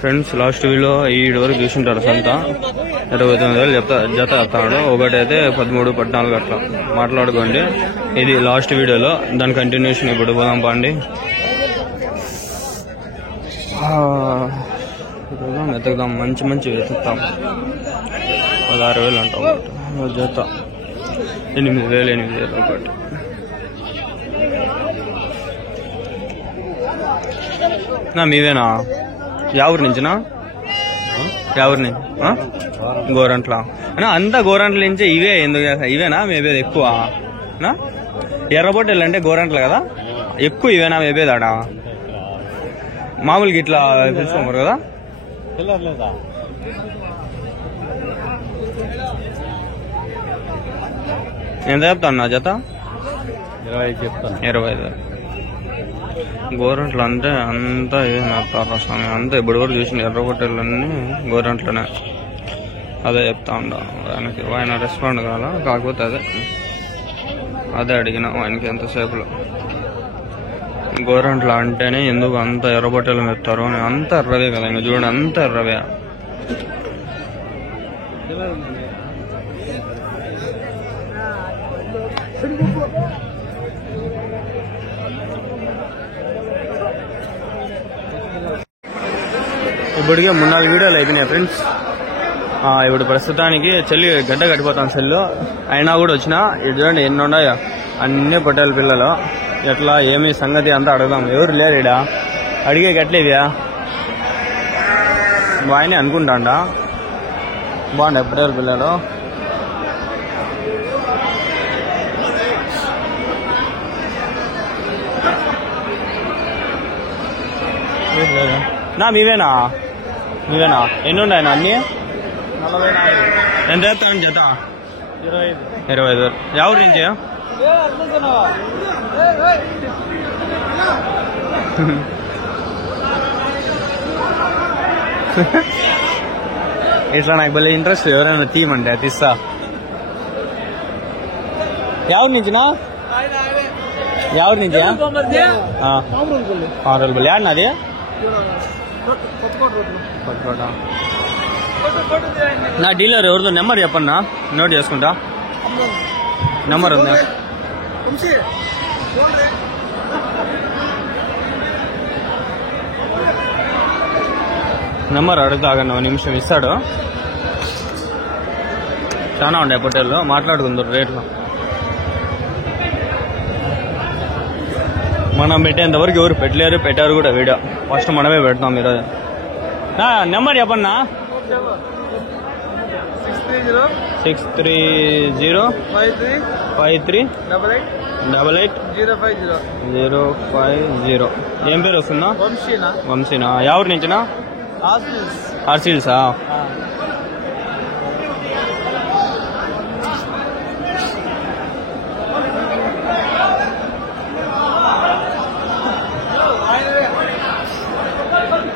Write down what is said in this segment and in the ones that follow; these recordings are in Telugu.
ఫ్రెండ్స్ లాస్ట్ వీడియో ఈ వరకు చూసింటారు సంత 29,000 జత చెప్తాడు. ఒకటైతే 13, 14 అట్లా మాట్లాడుకోండి. ఇది లాస్ట్ వీడియోలో, దాని కంటిన్యూషన్ ఇప్పుడు పోదాం పండి. వెతుకుదాం, మంచి వెతుకుతాం. 16,000 అంటాం జత, 8,000 ఒకటి. మీవేనా? ఎవరి నుంచినా? ఎవరి నుంచి? గోరంట్ల అంతా గోరంట్ల నుంచి. ఇవే ఎందుకు? ఇవేనా మేబేది ఎక్కువ? ఎర్రబొట్టెలు అంటే గోరంట్ల కదా ఎక్కువ. ఇవేనా మేబేది? ఆడ మామూలుగా ఇట్లా తెలుసుకోమరు కదా. ఎంత చెప్తాను నా జత? 25 చెప్తాను. 25. గోరంట్లు అంటే అంతా ఏమవుతారు స్వామి, అంతా ఇప్పుడు కూడా చూసిన ఎర్రగొట్టెలన్నీ గోరంట్లనే. అదే చెప్తా ఉండా ఆయనకి. ఆయన రెస్పాండ్ కావాలా, కాకపోతే అదే అడిగిన ఆయనకి ఎంతసేపులో. గోరంట్ల అంటేనే ఎందుకు అంత ఎర్రబొట్టెలు మెప్తారు అని. అంత ఎర్రవే కదా, ఇంకా చూడండి అంత ఎర్రవే. ఇప్పటికే 3-4 వీడియోలు అయిపోయినాయి ఫ్రెండ్స్. ఇప్పుడు ప్రస్తుతానికి చెల్లి గడ్డ కట్టిపోతాను సెల్లు. అయినా కూడా వచ్చినా ఇటు చూడండి ఎన్ని ఉన్నాయో అన్ని పొట్టేల పిల్లలు. ఎట్లా ఏమి సంగతి అంతా అడుగుదాం. ఎవరు లేరు ఇడా అడిగే గట్లేవ్యా. బాగానే అనుకుంటాండా, బాగుండే పొట్టేల పిల్లలు. మీవేనా? ఎన్ని ఉన్నాయి అన్ని? 44. ఎంత చెప్తాను జత? 25. ఎవరి నుంచి? ఇట్లా నాకు భలే ఇంట్రెస్ట్. ఎవరైనా తీయమంటే తీస్తా. ఎవరి నుంచినా? ఎవరి నుంచి? ఆరోల్ యాడ్నాది? నా డీలర్ ఎవరిదో నెంబర్ చెప్పన్నా, నోట్ చేసుకుంటా. నెంబర్ ఉందా? నెంబర్ అడుగుతా, ఆగండి 1 నిమిషం. ఇస్తాడు. చాలా ఉండే పొట్టేళ్ళు, మాట్లాడుకుందరు రేట్లు. మనం పెట్టేంతవరకు ఎవరు పెట్టలేరు, పెట్టారు కూడా వీడియో. ఫస్ట్ మనమే పెడతాం ఈరోజు. నెంబర్ చెప్పన్నా. 630538888 ఏం పేరు వస్తుందా? వంశీనా? ఎవరి నుంచినా? ఆర్సిల్సా?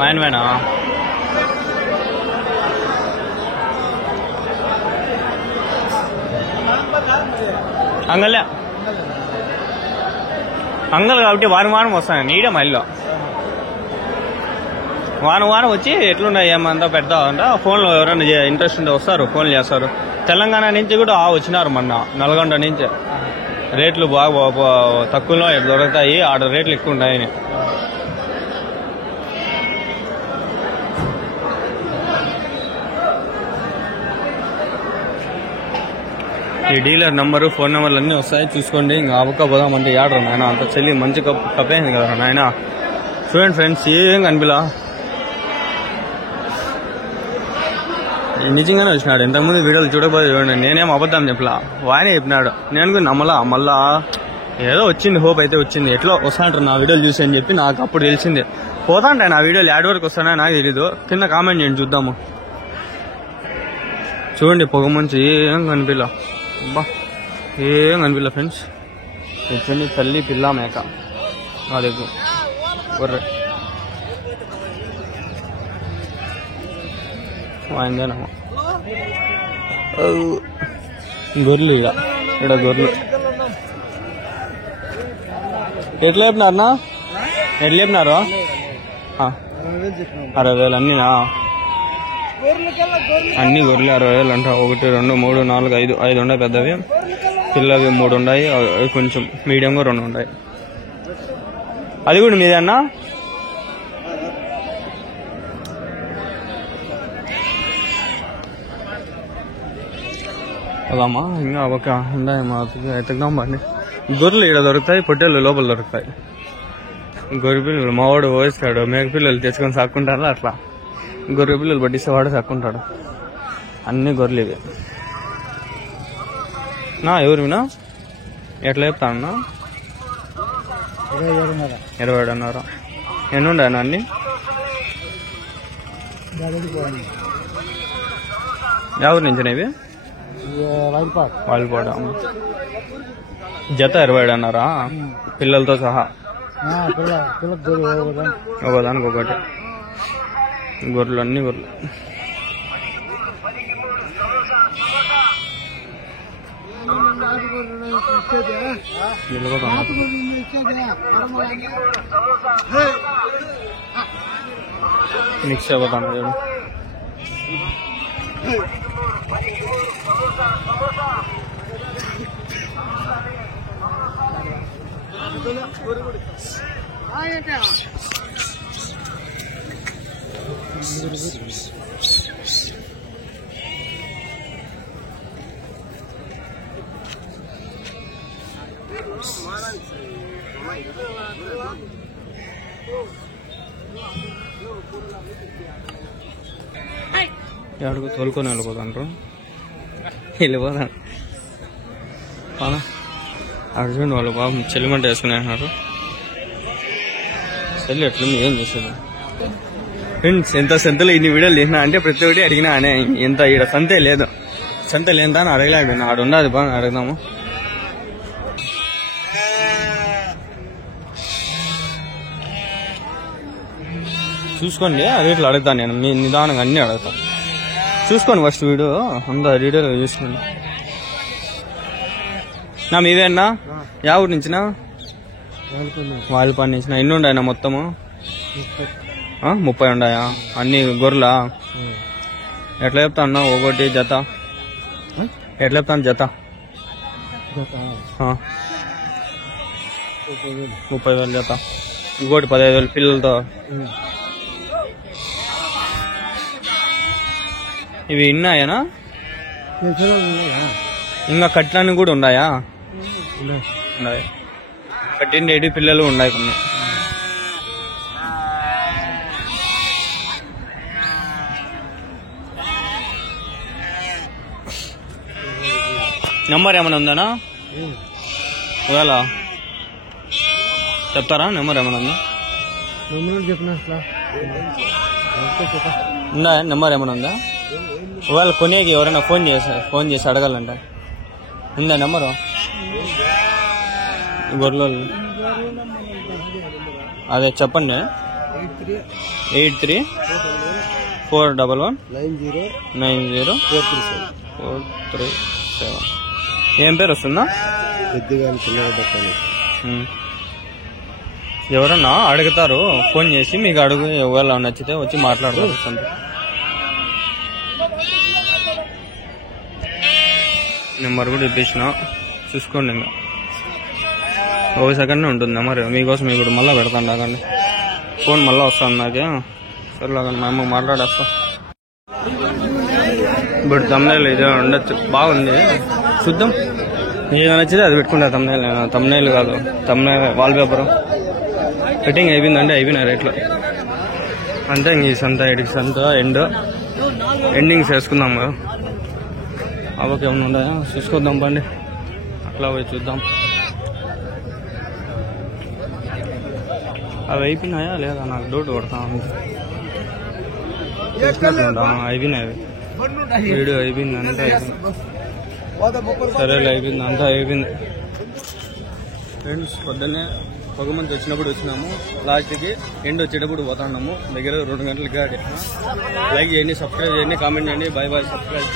ఆయనవేనా? అంగల్ కాబట్టి వారం వస్తాను నీడే మళ్ళీ. వారం వచ్చి ఎట్లున్నాయి ఏమంతా పెడతామంట. ఫోన్లో ఎవరైనా ఇంట్రెస్ట్ ఉంటే వస్తారు, ఫోన్ చేస్తారు. తెలంగాణ నుంచి కూడా వచ్చినారు మొన్న, నల్గొండ నుంచి. రేట్లు బాగా తక్కువలో దొరుకుతాయి, ఆడ రేట్లు ఎక్కువ ఉంటాయని. ఈ డీలర్ నంబరు, ఫోన్ నెంబర్లు అన్నీ వస్తాయి, చూసుకోండి. ఇంకా అవక్క పోదామంటే ఏడరు నాయన. అంత చెల్లి మంచి కప్పేసింది కదా నాయన. చూడండి ఫ్రెండ్స్, ఏం కనిపిలా. నిజంగానే వచ్చినాడు. ఇంతకుముందు వీడియోలు చూడకపోతే చూడండి, నేనేం అబద్ధం చెప్పలా, వాయనే చెప్పినాడు. నేను నమ్మలా. మళ్ళా ఏదో వచ్చింది, హోప్ అయితే వచ్చింది. ఎట్లా వస్తాంటారు నా వీడియోలు చూసి అని చెప్పి నాకు అప్పుడు తెలిసింది. పోతాంటాయి నా వీడియోలు, యాడ్ వరకు వస్తానో నాకు తెలీదు. కింద కామెంట్ చేయండి చూద్దాము. చూడండి పొగ మంచి ఏం కనిపిలా. అబ్బా ఏం కనిపిలా ఫ్రెండ్స్. చూడండి తల్లి పిల్ల మేక అది గొర్రె వాయిందేనమ్మా. గొర్రెలు ఇక్కడ గొర్రెలు ఎట్లా చెప్పినారనా? ఎట్లా చెప్పినారు? 60,000 అన్నీనా? అన్ని గొర్రెలు 60,000 అంట. 1 2 3 4 5 ఉన్నాయి పెద్దవి, పిల్లవి 3 ఉన్నాయి, అవి కొంచెం మీడియంగా 2 ఉన్నాయి. అది కూడా మీదేనా? అదమ్మా ఇంకా ఒక ఉన్నాయి మా ఎత్తకుదాం బండి. గొర్రెలు ఇక్కడ దొరుకుతాయి, పొట్టేళ్ళు లోపల దొరుకుతాయి. గొర్రె పిల్లలు మావాడు పోయిస్తాడు, మేక పిల్లలు తెచ్చుకొని సాక్కుంటారు. అట్లా గొర్రె పిల్లలు పట్టిస్తే వాడు సాక్కుంటాడు. అన్ని గొర్రెలు ఇవి నా. ఎవరివినా? ఎట్లా చెప్తానన్నా? 27.5. ఎన్ని ఉండాయన్నా అన్ని? ఎవరి నుంచి ఇవి? వాలిపాడ. జత 27 అన్నారా పిల్లలతో సహా? ఒకదానికి ఒకటి గొర్రెలు, అన్ని గొర్రెలు. మిక్స్ అయిపోతాను చూడు. ఎక్కడికి తోలుకొని వెళ్ళిపోతాంటారు, వెళ్ళిపోతాను. అర్జున్ వాళ్ళు బాబు చెల్లిమంట వేసుకుని అంటున్నారు. చెల్లి ఎట్లుంది, ఏం చేసేది? ఫ్రెండ్స్, ఎంత సంతలో ఇన్ని వీడియోలు తీసినా అంటే ప్రతి ఒక్కటి అడిగినా అనే ఎంత ఈడ సంతే లేదు, సంత లేదా అని అడగలేదు. ఆడు ఉన్నది బాగా అడుగుదాము. చూసుకోండి, రేట్లు అడుగుతాను నేను, మీ నిదానంగా అన్నీ అడుగుతాను. చూసుకోండి ఫస్ట్ వీడియో అంతా డీటెయిల్గా చూసుకోండి. నా మీవేనా? యా ఊరి నుంచినా? వాలిపాడు నుంచి. ఎన్ని ఉన్నాయన్నా మొత్తము? 30 ఉన్నాయా? అన్ని గొర్రెలా? ఎట్లా చెప్తా అన్నా ఒకటి జత? ఎట్లా చెప్తాను జత? 30,000 జత. ఇంకోటి 15,000 పిల్లలతో. ఇవి ఇన్నాయనా? ఇంకా కట్టానికి కూడా ఉన్నాయా? ఉన్నాయి. కట్టిన 8 పిల్లలు ఉన్నాయి కొన్ని. నెంబర్ ఏమైనా ఉందనా? ఒకవేళ చెప్తారా? నెంబర్ ఏమైనా ఉందా? ఉందా నెంబర్ ఏమైనా ఉందా? ఒకవేళ కొనేకి ఎవరైనా ఫోన్ చేసి అడగాలంట ఉందా నెంబరు? గొర్రెలు అదే చెప్పండి. 8341909347. ఏం పేరు వస్తుందా? ఎవరన్నా అడుగుతారు ఫోన్ చేసి, మీకు అడుగు ఒకవేళ నచ్చితే వచ్చి మాట్లాడతారు. నెంబర్ కూడా ఇప్పించిన, చూసుకోండి. ఇంకా 1 సెకండ్ ఉంటుంది నెంబర్ మీకోసం. ఇప్పుడు మళ్ళీ పెడతాను లాగండి, ఫోన్ మళ్ళీ వస్తాను నాకే. సరే లాగండి, మా అమ్మ మాట్లాడేస్తా. ఇప్పుడు తమ్నైల్ ఇదే ఉండొచ్చు, బాగుంది చూద్దాం. ఏదో నచ్చితే అది పెట్టుకుంటా. తమ్నైల్ కాదు, తమ్నైల్ వాల్ పేపర్ ఫిట్టింగ్ అయిపోయిందంటే అయిపోయినాయి రేట్లు అంటే. ఇంక ఈ సంత ఎడికి సంత ఎండింగ్స్ వేసుకుందాం కదా. అవకి ఏమన్నా ఉన్నాయా చూసుకొద్దాం పండి, అట్లా పోయి చూద్దాం. అవి అయిపోయినాయా లేదా నాకు డౌట్ కొడతాం. అయిపోయినాయి అవి, వీడియో అయిపోయింది అంతా అయిపోయింది. సరేలే అయిపోయింది అంతా అయిపోయింది. ఫ్రెండ్స్, పొద్దున్నే పొగమంతి వచ్చినప్పుడు వచ్చినాము, లాస్ట్కి ఎండ్ వచ్చేటప్పుడు పోతున్నాము. దగ్గర 2 గంటలకి గాడి. లైక్ చేయండి, సబ్స్క్రైబ్ చేయండి, కామెంట్ చేయండి. Bye bye. సబ్స్క్రైబ్.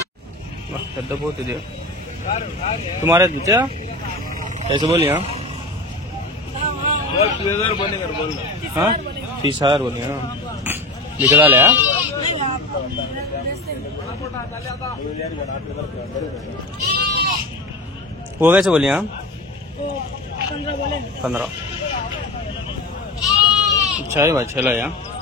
పెద్ద పోతుంది तुम्हारे बच्चा कैसे बोलिए? हाँ 30,000 बोलिए ना. दिखा लिया वो कैसे बोलिए हम 15 अच्छा है भाई चला यार